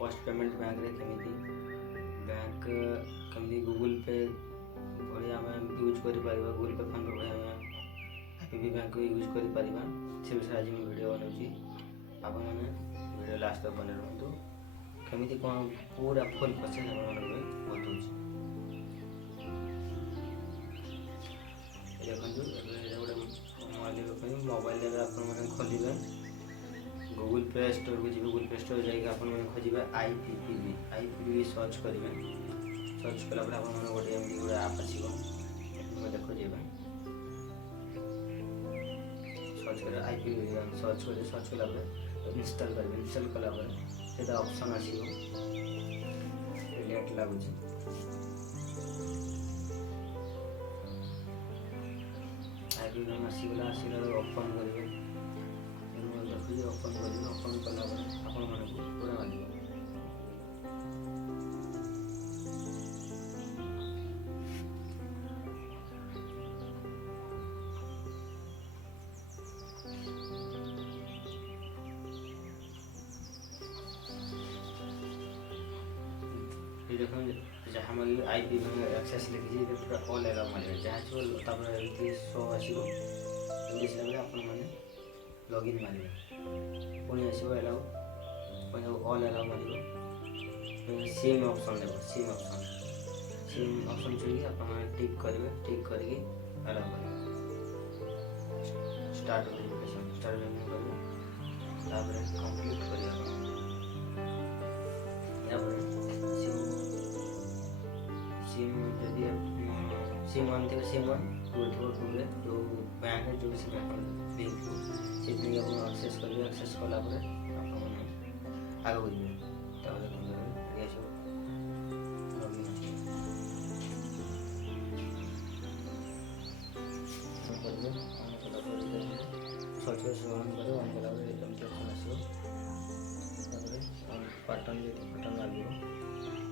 Post payment bank रे केमिति bank केमिति गूगल पे भलिया आम यूज कर गूगल पे फोन पे भलिया आईपीपी बैंक को यूज कर पारिबा से विषय आज मैं वीडियो बनाऊँगी। आपण मैंने वीडियो लास्ट तक बने रहतु केमिति कौन पूरा फुल प्रोसेस आपण बताऊँ। देखो गोटे मोबाइल आप खोलिए गूगल प्ले स्टोर को जी गूगल प्ले स्टोर जाइए आप खोजे आईपीपी सर्च करेंगे। सर्च कलापर आप गोटे एमती गोटे आप आसो देखो सर्च कर आईपीपी सर्च कलापर इंस्टॉल करेंगे। इंस्टॉल कलापर से ऑप्शन आसो लेट लगुच आईपीपी आसगला आसला ओपन करेंगे। देखिए ओपन करेंगे ओपन कलापर आपण मानक पूरा मानिए देखो जहाँ मैं आईपीपी एक्सेस लिखी पूरा ऑल एलाउ मारे जहाँ छो शो आसो मैंने लॉगिन मारे पुणी आसो एलाउ पुणी ऑल एलाउ मार सिम ऑप्शन देव सिम ऑप्शन चुनिए आप टिक करेंगे। टिक करके एलाउ करेंगे स्टार्ट वेरिफिकेशन करेंगे कंप्लीट करेंगे। सिम जदि सिम वन थे सिम वन टू थे जो बैंक जो सिम अकाउंट लिंक से एक्सेस करेंगे। एक्सेस कलापर आगे बुझे सर्च ऑन कर ऑन कलापर एमती ऑप्शन आसो पैटर्न पैटर्न लगे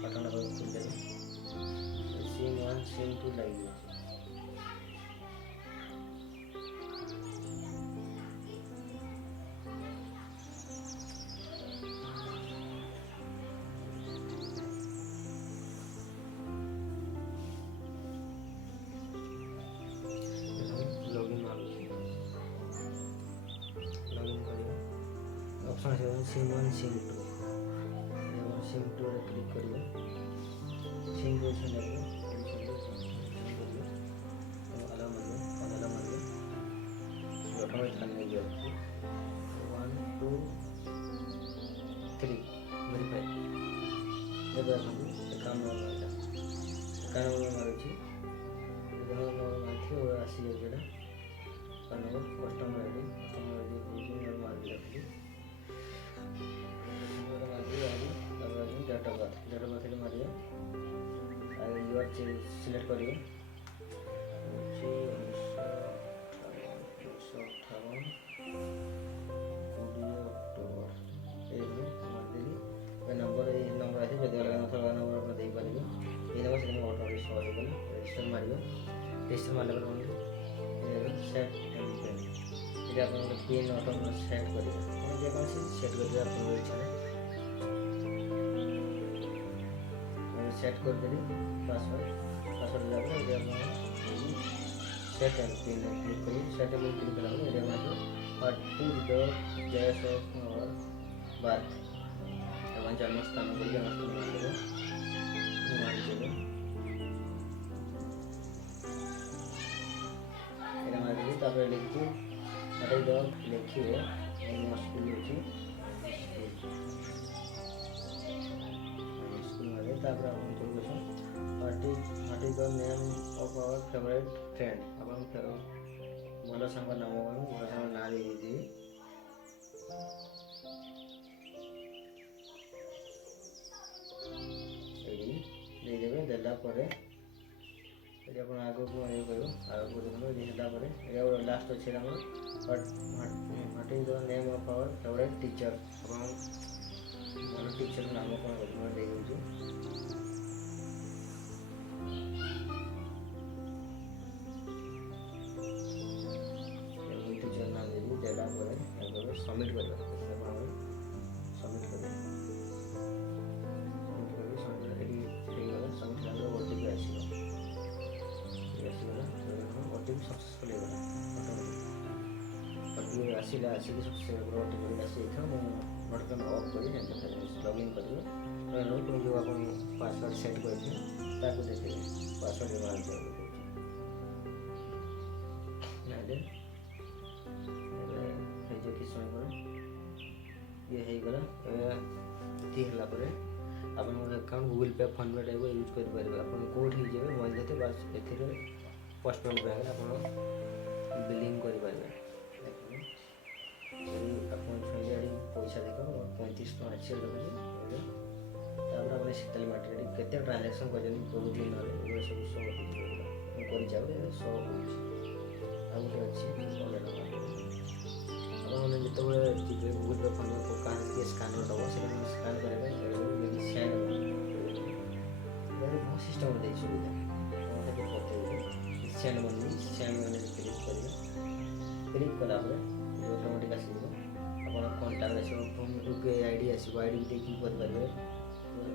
पैटर्न खुलते सिम वन सिम टू लगे ऑप्शन है SIM one SIM to click करिए सिम टू से ऑटोमेटिक मिल जाए 1 2 3 वेरीफाई काम मारूँ आसी जाए कस्टमर आईडी मार डेट ऑफ बर्थ मारिए यूआर सिलेक्ट करिए 20 अक्टोबर ये नंबर आसे जब अलग नंबर आप देपारे ये नंबर से ऑटोमेटिक शो हो रजिस्टर मारे रजिस्टर मारे सेट ये आप पिन ऑटोमेटिक सेट करेंगे सेट करके आप सेट कर देली पासवर्ड जाकर सेट एंड पिन क्लिक करिए सेट एंड पिन करा एरिया में what is the date of our birth अपन जन्म स्थान को जन्म स्थान मान देंगे एरिया में तापर लिखिए व्हाट इज द लिखिए स्कूल होची स्कूल में तापर अपन what is the name of our favorite friend अपन भल सांग नाम भल सांग ना दे देदेवे देलापर आगे को ये कर आगे देखो लास्ट अच्छे what is the name of our favourite teacher अपन टीचर नाम कौन दे सबमिट कर सबमिट कर ଓଟିପି ସକ୍ସେସଫୁଲ୍ ହେଇଗଲା ଅଟୋମେଟିକ୍ ଓଟିପି ଆସିକି ସକ୍ସେସଫୁଲ୍ ଓଟିପି ଆସିଯାଇଥିବ। ମୁଁ ନୋଟିଫିକେସନ୍ ଅଫ୍ କରି ଲଗ୍ଇନ୍ କରିବେ ପୁଣି ଯେଉଁ ଆପଣ ପାସୱାର୍ଡ଼ ସେଟ୍ କରିଥିବେ ତାକୁ ଦେଖିବେ ପାସୱାର୍ଡ଼ ବ୍ୟବହାର କରିବାକୁ ନାଇଁରେ ଏବେ ହେଇଯିବ କିଛି ସମୟ ପରେ ଇଏ ହେଇଗଲା। ଏବେ ଏତିକି ହେଲା ପରେ ଆପଣଙ୍କର account Google pay phone pay type use କରିପାରିବେ। ଆପଣ କେଉଁଠିକି ଯିବେ ମୋବାଇଲ୍ ଧରିଥିବେ ବାସ୍ ଏଥିରେ ପୋଷ୍ଟ ପେମେଣ୍ଟ ବ୍ୟାଙ୍କରେ ଆପଣ ବିଲିଂ କରିପାରିବେ। ଆପଣ ଛୁଇଁଆଡ଼େ ପଇସା ଦେଖ 35 ଟଙ୍କା ଅଛି ଦେଖୁଛି। ତାପରେ ଆପଣ ସେଟେଲମେଣ୍ଟରେ କେତେ ଟ୍ରାଞ୍ଜାକ୍ସନ୍ କରିଛନ୍ତି କେଉଁ ଦିନରେ ଏଗୁলো ସବୁ ଶୋ କରିଯାଉ ଶୋ ହେଉଛି। ଆଉ ଗୋଟେ ଅଛି ଆପଣମାନେ ଯେତେବେଳେ ଯିବେ ଗୁଗୁଲ୍ ପେ ଫୋନ୍ ପେ କାହାର କିଏ ସ୍କାନର୍ ଦେବ ସେଟା ସ୍କାନ୍ କରିବା ପାଇଁ ସେଣ୍ଡ ବହୁତ ସିଷ୍ଟମ୍ ଦେଇଛି ସୁବିଧା। ଆପଣ ତାକୁ ପଠେଇବେ ସେଣ୍ଡ ମନି କ୍ଲିକ୍ କରିବେ। କ୍ଲିକ୍ କଲା ପରେ ଅଟୋମେଟିକ୍ ଆସିଯିବ। ଆପଣ କଣ୍ଟାକ୍ଟ ଆସିବ UPI ID ଆସିବ। ID ଦେଇକି କରିପାରିବେ।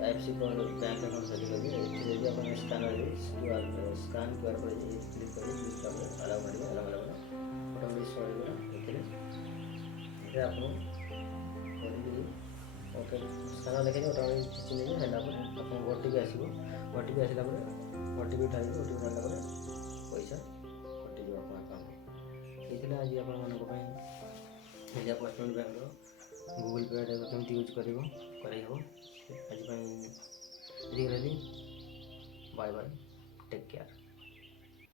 IFSC କୋଡ଼ ବ୍ୟାଙ୍କ ଆକାଉଣ୍ଟ ସହିତ କରିବେ। ଏଠି ଯଦି ଆପଣ scanner scan QR code click କରିବେ ତାପରେ ଆଲାଉ ମାରିବେ। ଆଲାଉ ମାରିଲା ପରେ ଅଟୋମେଟିକ୍ ସରିଗଲା। ଏଥିରେ ଆପଣ କରିକି ଓକେ ସ୍କାନର୍ ଦେଖେଇଲେ ଅଟୋମେଟିକ୍ କିଛି ନେଇକି ହେଲା ପରେ ଆପଣଙ୍କୁ OTP ଆସିବ। OTP ଆସିଲା ପରେ OTP ଉଠାଇବେ। OTP ଆଣିଲା ପରେ ପଇସା କଟିଯିବ ଆପଣଙ୍କ ଆକାଉଣ୍ଟରେ। ହେଇଥିଲା ଆଜି ଆପଣମାନଙ୍କ ପାଇଁ ଇଣ୍ଡିଆ ପୋଷ୍ଟ ପେମେଣ୍ଟ ବ୍ୟାଙ୍କର ଗୁଗୁଲ୍ ପେ କେମିତି ୟୁଜ୍ କରିହେବ ଆଜି ପାଇଁ ଏତିକି ରହିଲି। Bye bye, take care.